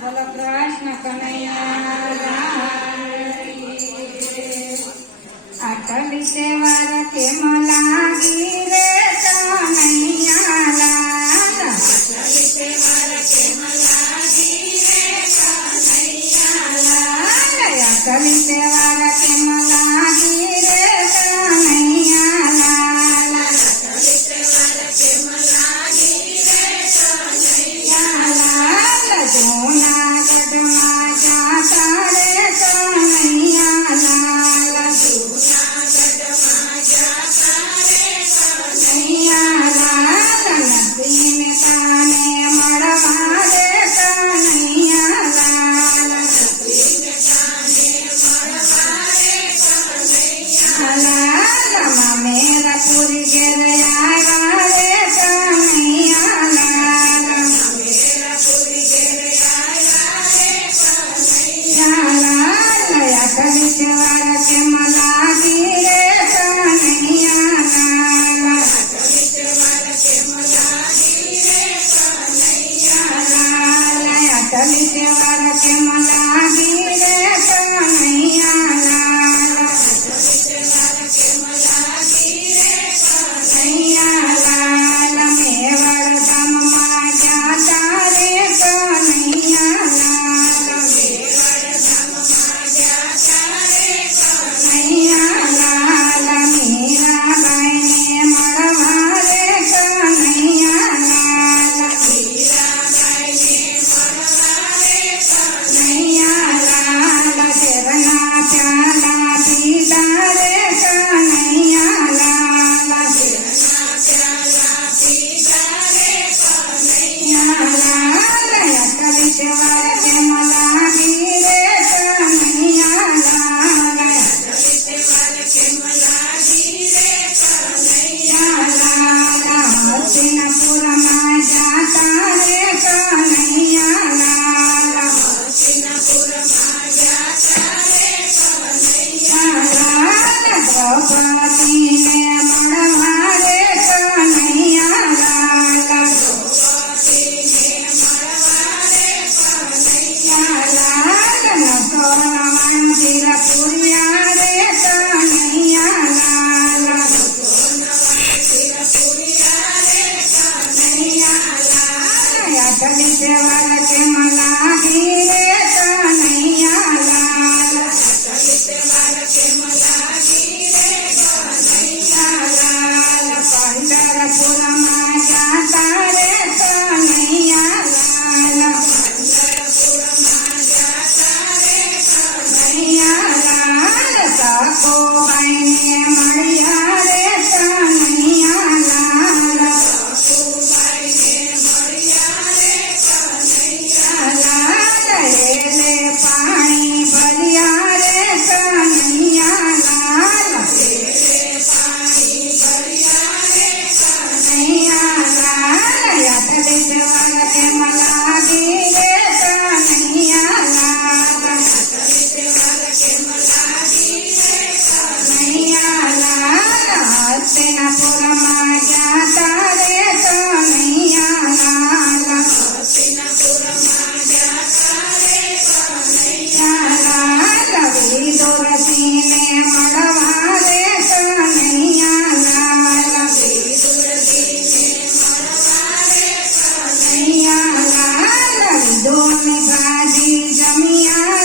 બોલો કૃષ્ણ કનૈયા લાલ કી. આટલી સેવાર કેમ લાગી રે કનૈયા લાલ. આટલી સેવાર કેમ લાગી રે કનૈયા લાલ. આટલી સેવાર કેમ લાગી રે કનૈયા લાલ. આટલી સેવાર કેમ લાગી રે કનૈયા લાલ. જૂનાગઢમાં જાતા રે કનૈયા લાલ. જૂનાગઢમાં જાતા રે કનૈયા લાલ. નદીને કાને મળવા રે કનૈયા લાલ. નદીને કાને મળવા રે કનૈયા લાલ. મામેરાપુર ઘેર આવ્યા રે કનૈયા લાલ. મામેરાપુર ઘેર આવ્યા રે કનૈયા લાલ. આટલી સેવાર કેમ લાગી રે કનૈયા લાલ. આટલી સેવાર કેમ લાગી રે કનૈયા લાલ. આટલી સેવાર કેમ લાગી રે કનૈયા લાલ. આટલી સેવાર કેમ લાગી રે કનૈયા લાલ. મેવાડ ગામમાં જાતા રે કનૈયા લાલ. મેવાડ ગામમાં જાતા રે કનૈયા લાલ. મીરાબાઈને મળવા રે કનૈયા લાલ. મીરાબાઈને મળવા રે કનૈયા લાલ. ઘેરના પ્યાલા પીધા રે કનૈયા લાલ. ઘેરના પ્યાલા પીધા રે કનૈયા લાલ. આટલી સેવાર કેમ લાગી રે કનૈયા લાલ. આટલી સેવાર કેમ લાગી રે કનૈયા લાલ. હસ્તિનાપુરમાં જાતા રે કનૈયા લાલ. હસ્તિનાપુરમાં જાતા રે કનૈયા લાલ. દ્રૌપદીને મળવા રે કનૈયા લાલ. દ્રૌપદીને મળવા રે કનૈયા લાલ. નસોરવાન તિરપુરિયા રે કનૈયા લાલ. નસોરવાન તિરપુરિયા રે કનૈયા લાલ. આટલી સેવાર કેમ લાગી રે કનૈયા લાલ. આટલી સેવાર કેમ લાગી રે કનૈયા લાલ. પંઢરપુરમાં જાતા રે કનૈયા લાલ. પંઢરપુરમાં જાતા રે કનૈયા લાલ. સખુબાઈને મળ્યા રે કનૈયા લાલ. સખુબાઈને મળ્યા રે કનૈયા લાલ. એલે પાણી ભર્યા રે કનૈયા લાલ. એલે પાણી ભર્યા રે કનૈયા લાલ. આટલી સેવાર કેમ લાગી રે કનૈયા લાલ. આટલી સેવાર કેમ લાગી રે કનૈયા લાલ. હસ્તિનાપુરમાં જાતા રે કનૈયા લાલ. હસ્તિનાપુરમાં જાતા રે કનૈયા લાલ. વિદુરજીને મળવા રે કનૈયા લાલ. વિદુરજીને મળવા રે કનૈયા લાલ. વિદુરની ભાજી જમ્યા